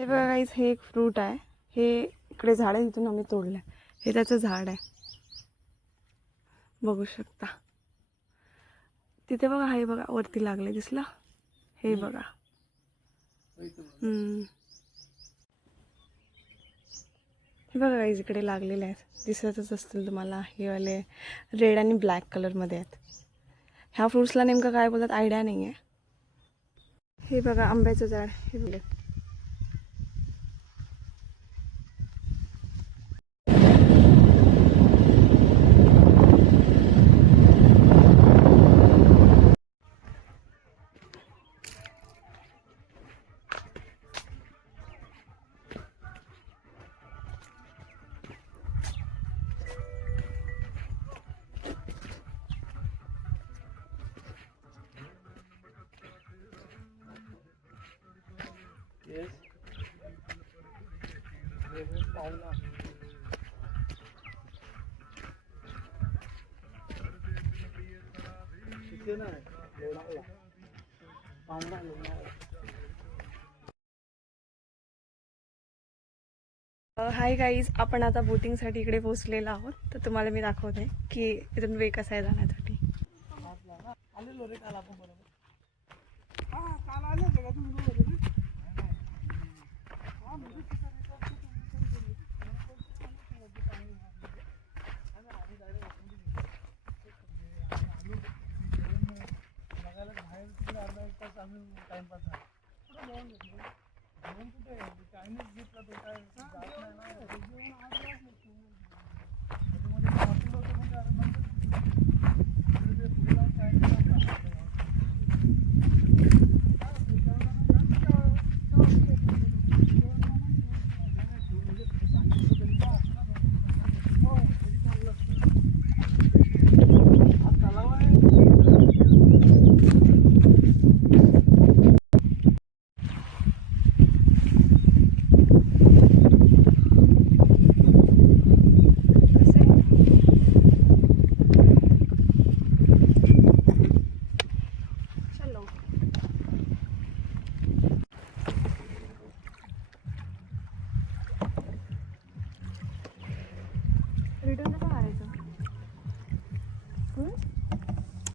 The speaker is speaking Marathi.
हे बघा गाईस, हे एक फ्रूट आहे. हे इकडे झाड आहे, तिथून आम्ही तोडलं. हे त्याचं झाड आहे, बघू शकता. तिथे बघा, हे बघा वरती लागले, दिसला? हे बघा. हे बघा गाईस, इकडे लागलेले आहेत, दिसतच असतील तुम्हाला. हे वाले रेड आणि ब्लॅक कलरमध्ये आहेत. ह्या फ्रूट्सला नेमकं काय बोलतात आयडिया नाही आहे. हे बघा आंब्याचं झाड, हे बघा. हाय गाईज, आपण आता बोटिंगसाठी इकडे पोहोचलेलो आहोत. तर तुम्हाला मी दाखवते की इथून वे कसा आहे जाण्यासाठी. रिटर्न कसं मारायचं?